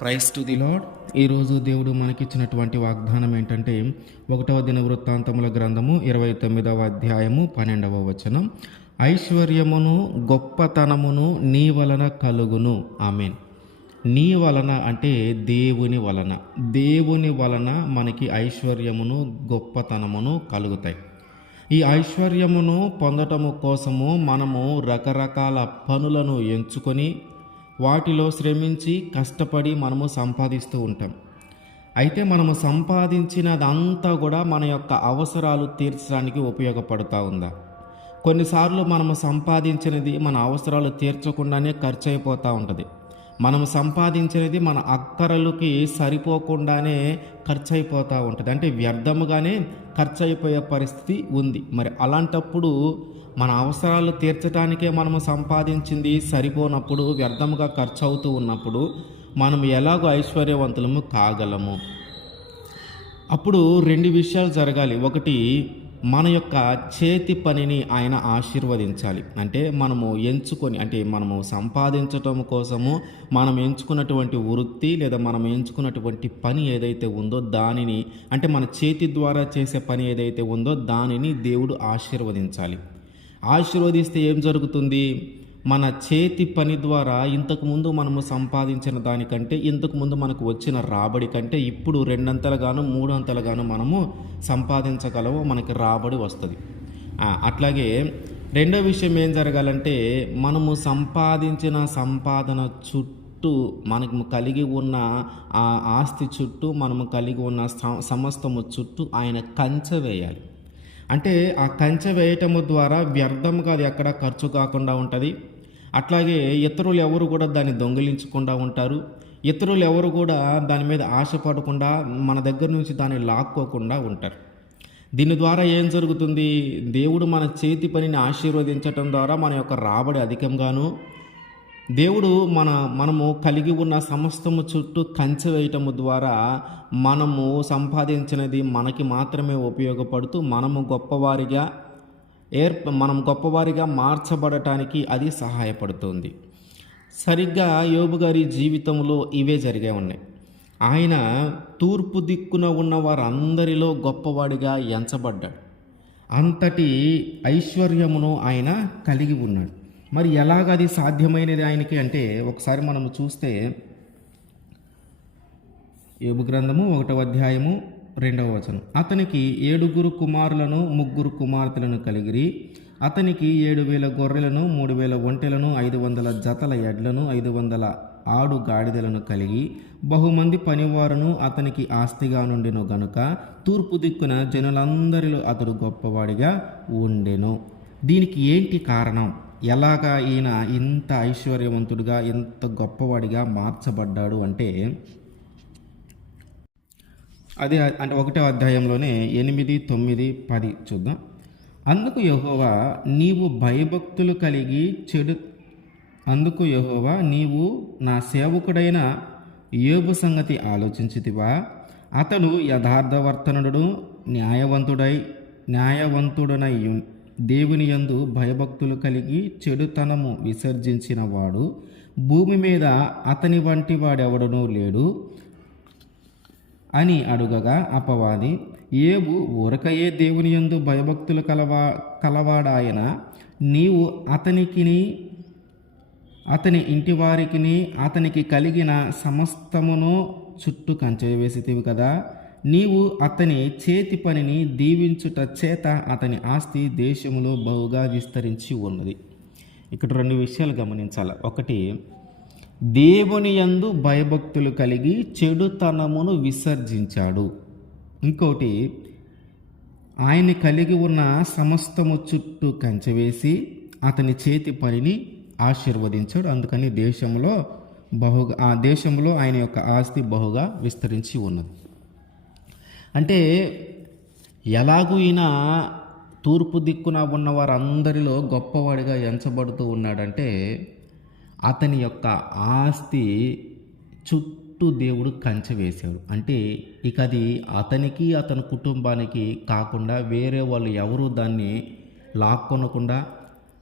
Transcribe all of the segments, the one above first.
Price to the lord ఈరోజు దేవుడు మనకిచ్చినటువంటి వాగ్దానం ఏంటంటే ఒకటవ దిన వృత్తాంతముల గ్రంథము ఇరవై తొమ్మిదవ అధ్యాయము పన్నెండవ వచనం. ఐశ్వర్యమును గొప్పతనమును నీ వలన కలుగును. ఆమెన్. నీ వలన అంటే దేవుని వలన. దేవుని వలన మనకి ఐశ్వర్యమును గొప్పతనమును కలుగుతాయి. ఈ ఐశ్వర్యమును పొందటము కోసము మనము రకరకాల పనులను ఎంచుకొని వాటిలో శ్రమించి కష్టపడి మనము సంపాదిస్తూ ఉంటాం. అయితే మనము సంపాదించినదంతా కూడా మన యొక్క అవసరాలు తీర్చడానికి ఉపయోగపడుతూ ఉందా? కొన్నిసార్లు మనము సంపాదించినది మన అవసరాలు తీర్చకుండానే ఖర్చు అయిపోతూ ఉంటుంది. మనం సంపాదించినది మన అక్కరలకి సరిపోకుండానే ఖర్చు అయిపోతూ ఉంటుంది. అంటే వ్యర్థముగానే ఖర్చు అయిపోయే పరిస్థితి ఉంది. మరి అలాంటప్పుడు మన అవసరాలు తీర్చడానికే మనము సంపాదించింది సరిపోనప్పుడు వ్యర్థముగా ఖర్చు అవుతూ ఉన్నప్పుడు మనం ఎలాగో ఐశ్వర్యవంతులము కాగలము. అప్పుడు రెండు విషయాలు జరగాలి. ఒకటి మన యొక్క చేతి పనిని ఆయన ఆశీర్వదించాలి. అంటే మనము ఎంచుకొని అంటే మనము సంపాదించటం కోసము మనం ఎంచుకున్నటువంటి వృత్తి లేదా మనం ఎంచుకున్నటువంటి పని ఏదైతే ఉందో దానిని అంటే మన చేతి ద్వారా చేసే పని ఏదైతే ఉందో దానిని దేవుడు ఆశీర్వదించాలి. ఆశీర్వదిస్తే ఏం జరుగుతుంది? మన చేతి పని ద్వారా ఇంతకుముందు మనము సంపాదించిన దానికంటే ఇంతకుముందు మనకు వచ్చిన రాబడి కంటే ఇప్పుడు రెండంతలుగాను మూడంతలుగాను మనము సంపాదించగలము మనకి రాబడి వస్తుంది. అట్లాగే రెండో విషయం ఏం జరగాలంటే మనము సంపాదించిన సంపాదన చుట్టూ మనకు కలిగి ఉన్న ఆ ఆస్తి చుట్టూ మనము కలిగి ఉన్న సమస్తము చుట్టూ ఆయన కంచె వేయాలి. అంటే ఆ కంచె వేయటము ద్వారా వ్యర్థంగా అది ఎక్కడ ఖర్చు కాకుండా ఉంటుంది. అట్లాగే ఇతరులు ఎవరు కూడా దాన్ని దొంగిలించకుండా ఉంటారు. ఇతరులు ఎవరు కూడా దాని మీద ఆశపడకుండా మన దగ్గర నుంచి దాన్ని లాక్కోకుండా ఉంటారు. దీని ద్వారా ఏం జరుగుతుంది? దేవుడు మన చేతి పనిని ఆశీర్వదించటం ద్వారా మన యొక్క రాబడి అధికంగాను దేవుడు మన మనము కలిగి ఉన్న సమస్తము చుట్టూ కంచె వేయటము ద్వారా మనము సంపాదించినది మనకి మాత్రమే ఉపయోగపడుతూ మనము గొప్పవారిగా ఏర్ప మనం గొప్పవారిగా మార్చబడటానికి అది సహాయపడుతుంది. సరిగ్గా యోబు గారి జీవితంలో ఇవే జరిగే ఉన్నాయి. ఆయన తూర్పు దిక్కున ఉన్న వారందరిలో గొప్పవాడిగా ఎంచబడ్డాడు. అంతటి ఐశ్వర్యమును ఆయన కలిగి ఉన్నాడు. మరి ఎలాగ అది సాధ్యమైనది ఆయనకి అంటే ఒకసారి మనం చూస్తే యోబు గ్రంథము ఒకటవ అధ్యాయము రెండవ వచనం. అతనికి ఏడుగురు కుమారులను ముగ్గురు కుమార్తెలను కలిగిరి. అతనికి ఏడు వేల గొర్రెలను మూడు వేల ఒంటెలను ఐదు వందల జతల ఎడ్లను ఐదు వందల ఆడు గాడిదలను కలిగి బహుమంది పనివారును అతనికి ఆస్తిగా నుండెను గనుక తూర్పు దిక్కున జనులందరిలో అతడు గొప్పవాడిగా ఉండెను. దీనికి ఏంటి కారణం? ఎలాగా ఈయన ఇంత ఐశ్వర్యవంతుడిగా ఇంత గొప్పవాడిగా మార్చబడ్డాడు అంటే అదే అంటే ఒకటో అధ్యాయంలోనే ఎనిమిది తొమ్మిది పది చూద్దాం. అందుకు యహోవా నీవు భయభక్తులు కలిగి చెడు అందుకు యహోవా నీవు నా సేవకుడైన యోబు సంగతి ఆలోచించితివా. అతడు యథార్థవర్తనుడు న్యాయవంతుడై న్యాయవంతుడనై దేవుని యందు భయభక్తులు కలిగి చెడుతనము విసర్జించిన వాడు భూమి మీద అతని వంటి వాడెవడనూ లేడు అని అడుగగా అపవాది ఏబు ఊరకయే దేవుని యందు భయభక్తులు కలవా కలవాడాయన? నీవు అతనికిని అతని ఇంటి వారికిని అతనికి కలిగిన సమస్తమును చుట్టూ కంచె వేసితివి కదా? నీవు అతని చేతి పనిని దీవించుట చేత అతని ఆస్తి దేశములో బహుగా విస్తరించి ఉన్నది. ఇక్కడ రెండు విషయాలు గమనించాలి. ఒకటి దేవుని యందు భయభక్తులు కలిగి చెడుతనమును విసర్జించాడు. ఇంకోటి ఆయన కలిగి ఉన్న సమస్తము చుట్టూ కంచె వేసి అతని చేతి పనిని ఆశీర్వదించాడు. అందుకని దేశంలో బహుగా ఆ దేశంలో ఆయన యొక్క ఆస్తి బహుగా విస్తరించి ఉన్నది. అంటే ఎలాగూ ఈయన తూర్పు దిక్కున ఉన్న వారందరిలో గొప్పవాడిగా ఎంచబడుతూ ఉన్నాడంటే అతని యొక్క ఆస్తి చుట్టూ దేవుడు కంచె వేశాడు. అంటే ఇక అది అతనికి అతని కుటుంబానికి కాకుండా వేరే వాళ్ళు ఎవరు దాన్ని లాక్కొనకుండా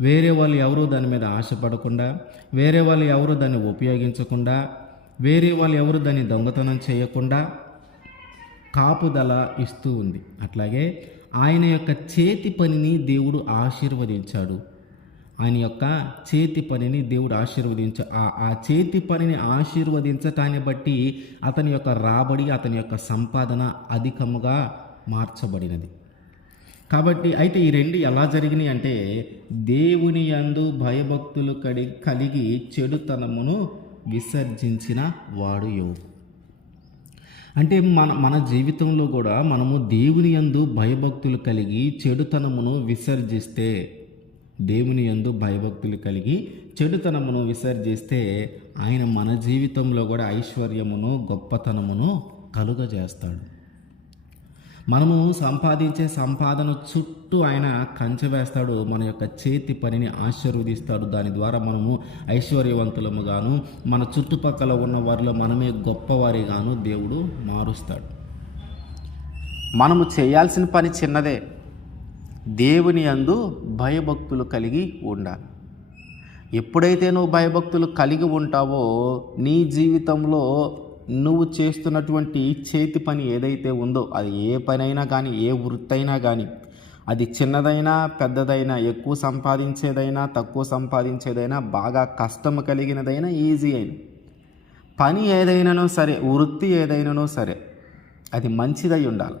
వేరే వాళ్ళు ఎవరు దాని మీద ఆశపడకుండా వేరే వాళ్ళు ఎవరు దాన్ని ఉపయోగించకుండా వేరే వాళ్ళు ఎవరు దాన్ని దొంగతనం చేయకుండా కాపుదల ఇస్తూ ఉంది. అట్లాగే ఆయన యొక్క చేతి పనిని దేవుడు ఆశీర్వదించాడు. ఆయన యొక్క చేతి పనిని దేవుడు ఆశీర్వదించ ఆ ఆ చేతి పనిని ఆశీర్వదించటాన్ని బట్టి అతని యొక్క రాబడి అతని యొక్క సంపాదన అధికముగా మార్చబడినది. కాబట్టి అయితే ఈ రెండు ఎలా జరిగినాయి అంటే దేవుని యందు భయభక్తులు కడి కలిగి చెడుతనమును విసర్జించిన వాడు యోగు అంటే మన మన జీవితంలో కూడా మనము దేవుని యందు భయభక్తులు కలిగి చెడుతనమును విసర్జిస్తే దేవుని యందు భయభక్తులు కలిగి చెడుతనమును విసర్జిస్తే ఆయన మన జీవితంలో కూడా ఐశ్వర్యమును గొప్పతనమును కలుగజేస్తాడు. మనము సంపాదించే సంపాదన చుట్టూ ఆయన కంచె వేస్తాడు మన యొక్క చేతి పనిని ఆశీర్వదిస్తాడు. దాని ద్వారా మనము ఐశ్వర్యవంతులముగాను మన చుట్టుపక్కల ఉన్న వారిలో మనమే గొప్పవారిగాను దేవుడు మారుస్తాడు. మనము చేయాల్సిన పని చిన్నదే. దేవుని అందు భయభక్తులు కలిగి ఉండాలి. ఎప్పుడైతే నువ్వు భయభక్తులు కలిగి ఉంటావో నీ జీవితంలో నువ్వు చేస్తున్నటువంటి చేతి పని ఏదైతే ఉందో అది ఏ పనైనా కానీ ఏ వృత్తి అయినా కానీ అది చిన్నదైనా పెద్దదైనా ఎక్కువ సంపాదించేదైనా తక్కువ సంపాదించేదైనా బాగా కష్టం కలిగినదైనా ఈజీ అయిన. పని ఏదైనానో సరే వృత్తి ఏదైనానో సరే అది మంచిదై ఉండాలి.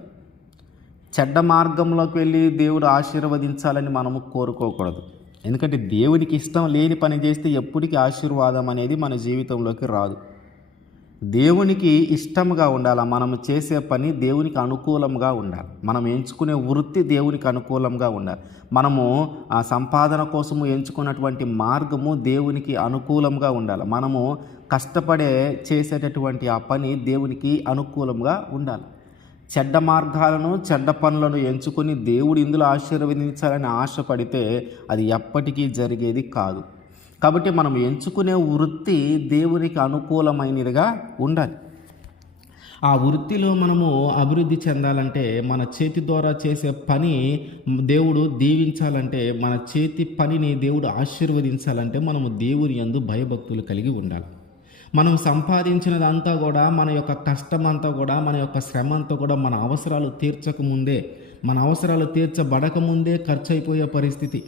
చెడ్డ మార్గంలోకి వెళ్ళి దేవుడు ఆశీర్వదించాలని మనము కోరుకోకూడదు. ఎందుకంటే దేవునికి ఇష్టం లేని పని చేస్తే ఎప్పటికీ ఆశీర్వాదం అనేది మన జీవితంలోకి రాదు. దేవునికి ఇష్టంగా ఉండాలి? మనం చేసే పని దేవునికి అనుకూలంగా ఉండాలి. మనం ఎంచుకునే వృత్తి దేవునికి అనుకూలంగా ఉండాలి. మనము ఆ సంపాదన కోసము ఎంచుకున్నటువంటి మార్గము దేవునికి అనుకూలంగా ఉండాలి. మనము కష్టపడే చేసేటటువంటి ఆ పని దేవునికి అనుకూలంగా ఉండాలి. చెడ్డ మార్గాలను చెడ్డ పనులను ఎంచుకొని దేవుడు ఇందులో ఆశీర్వదించాలని ఆశపడితే అది ఎప్పటికీ జరిగేది కాదు. కాబట్టి మనం ఎంచుకునే వృత్తి దేవునికి అనుకూలమైనదిగా ఉండాలి. ఆ వృత్తిలో మనము అభివృద్ధి చెందాలంటే మన చేతి ద్వారా చేసే పని దేవుడు దీవించాలంటే మన చేతి పనిని దేవుడు ఆశీర్వదించాలంటే మనము దేవుని యందు భయభక్తులు కలిగి ఉండాలి. మనం సంపాదించినదంతా కూడా మన యొక్క కష్టం అంతా కూడా మన యొక్క శ్రమ అంతా కూడా మన అవసరాలు తీర్చకముందే మన అవసరాలు తీర్చబడకముందే ఖర్చు అయిపోయే పరిస్థితి.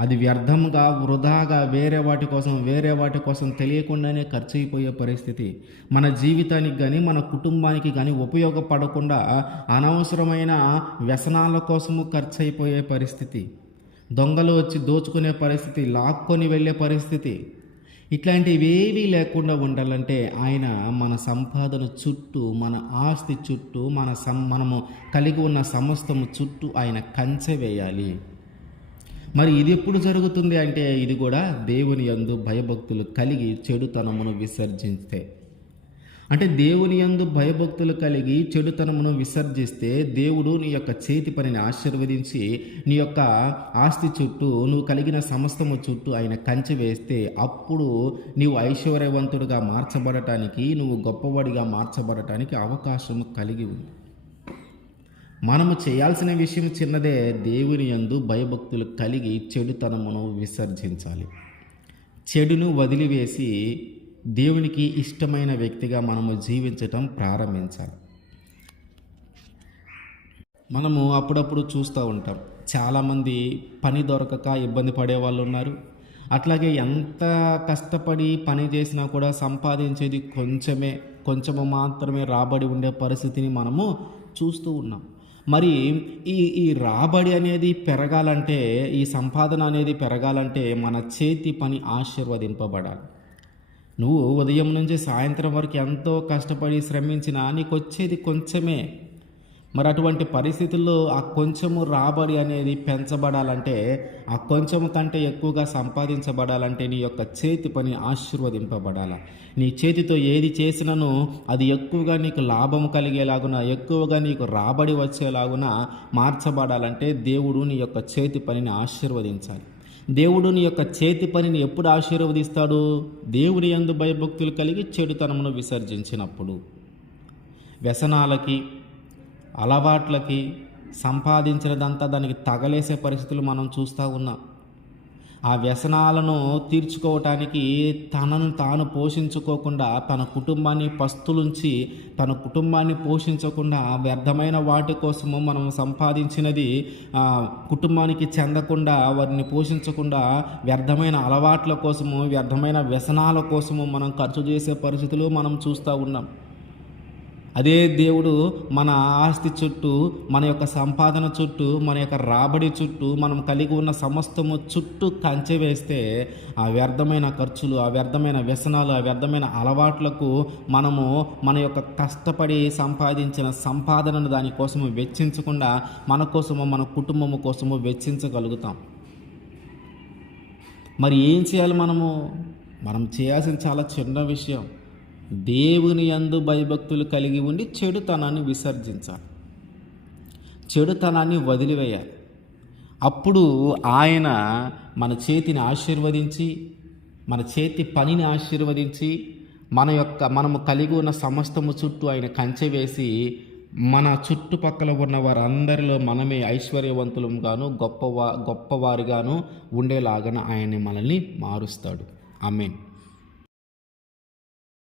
అది వ్యర్థంగా వృధాగా వేరే వాటి కోసం వేరే వాటి కోసం తెలియకుండానే ఖర్చు అయిపోయే పరిస్థితి. మన జీవితానికి కానీ మన కుటుంబానికి కానీ ఉపయోగపడకుండా అనవసరమైన వ్యసనాల కోసము ఖర్చు అయిపోయే పరిస్థితి. దొంగలు వచ్చి దోచుకునే పరిస్థితి లాక్కొని వెళ్ళే పరిస్థితి. ఇట్లాంటివి ఏవీ లేకుండా ఉండాలంటే ఆయన మన సంపాదన చుట్టూ మన ఆస్తి చుట్టూ మన సం మనము కలిగి ఉన్న సమస్తము చుట్టూ ఆయన కంచె వేయాలి. మరి ఇది ఎప్పుడు జరుగుతుంది అంటే ఇది కూడా దేవుని యందు భయభక్తులు కలిగి చెడుతనమును విసర్జిస్తే. అంటే దేవుని యందు భయభక్తులు కలిగి చెడుతనమును విసర్జిస్తే దేవుడు నీ యొక్క చేతి పనిని ఆశీర్వదించి నీ యొక్క ఆస్తి చుట్టూ నువ్వు కలిగిన సమస్తము చుట్టూ ఆయన కంచె వేస్తే అప్పుడు నీవు ఐశ్వర్యవంతుడిగా మార్చబడటానికి నువ్వు గొప్పవాడిగా మార్చబడటానికి అవకాశం కలిగి ఉంది. మనము చేయాల్సిన విషయం చిన్నదే దేవుని యందు భయభక్తులు కలిగి చెడుతనమును విసర్జించాలి. చెడును వదిలివేసి దేవునికి ఇష్టమైన వ్యక్తిగా మనము జీవించటం ప్రారంభించాలి. మనము అప్పుడప్పుడు చూస్తూ ఉంటాం చాలామంది పని దొరకక ఇబ్బంది పడే వాళ్ళు ఉన్నారు. అట్లాగే ఎంత కష్టపడి పని చేసినా కూడా సంపాదించేది కొంచెమే కొంచెము మాత్రమే రాబడి ఉండే పరిస్థితిని మనము చూస్తూ ఉన్నాం. మరి ఈ ఈ రాబడి అనేది పెరగాలంటే ఈ సంపాదన అనేది పెరగాలంటే మన చేతి పని ఆశీర్వదింపబడాలి. నువ్వు ఉదయం నుంచి సాయంత్రం వరకు ఎంతో కష్టపడి శ్రమించినా నీకు వచ్చేది కొంచెమే. మరి అటువంటి పరిస్థితుల్లో ఆ కొంచెము రాబడి అనేది పెంచబడాలంటే ఆ కొంచెము కంటే ఎక్కువగా సంపాదించబడాలంటే నీ యొక్క చేతి పని ఆశీర్వదింపబడాల. నీ చేతితో ఏది చేసినను అది ఎక్కువగా నీకు లాభం కలిగేలాగున ఎక్కువగా నీకు రాబడి వచ్చేలాగున మార్చబడాలంటే దేవుడు నీ యొక్క చేతి పనిని ఆశీర్వదించాలి. దేవుడు నీ యొక్క చేతి పనిని ఎప్పుడు ఆశీర్వదిస్తాడు? దేవుని యందు భయభక్తులు కలిగి చెడుతనమును విసర్జించినప్పుడు. వ్యసనాలకి అలవాట్లకి సంపాదించినదంతా దానికి తగలేసే పరిస్థితులు మనం చూస్తూ ఉన్నాం. ఆ వ్యసనాలను తీర్చుకోవటానికి తనను తాను పోషించుకోకుండా తన కుటుంబాన్ని పస్తులుంచి తన కుటుంబాన్ని పోషించకుండా వ్యర్థమైన వాటి కోసము మనం సంపాదించినది కుటుంబానికి చెందకుండా వారిని పోషించకుండా వ్యర్థమైన అలవాట్ల కోసము వ్యర్థమైన వ్యసనాల కోసము మనం ఖర్చు చేసే పరిస్థితులు మనం చూస్తూ ఉన్నాం. అదే దేవుడు మన ఆస్తి చుట్టూ మన యొక్క సంపాదన చుట్టూ మన యొక్క రాబడి చుట్టూ మనం కలిగి ఉన్న సమస్తము చుట్టూ కంచె వేస్తే ఆ వ్యర్థమైన ఖర్చులు ఆ వ్యర్థమైన వ్యసనాలు ఆ వ్యర్థమైన అలవాట్లకు మనము మన యొక్క కష్టపడి సంపాదించిన సంపాదనను దానికోసము వెచ్చించకుండా మన కోసము మన కుటుంబము కోసము వెచ్చించగలుగుతాం. మరి ఏం చేయాలి మనము? మనం చేయాల్సిన చాలా చిన్న విషయం. దేవుని యందు భయభక్తులు కలిగి ఉండి చెడుతనాన్ని విసర్జించాలి. చెడుతనాన్ని వదిలివేయాలి. అప్పుడు ఆయన మన చేతిని ఆశీర్వదించి మన చేతి పనిని ఆశీర్వదించి మన యొక్క మనము కలిగి ఉన్న సమస్తము చుట్టూ ఆయన కంచె వేసి మన చుట్టుపక్కల ఉన్న వారందరిలో మనమే ఐశ్వర్యవంతులంగాను గొప్పవా గొప్పవారిగాను ఉండేలాగాను ఆయన మనల్ని మారుస్తాడు. I mean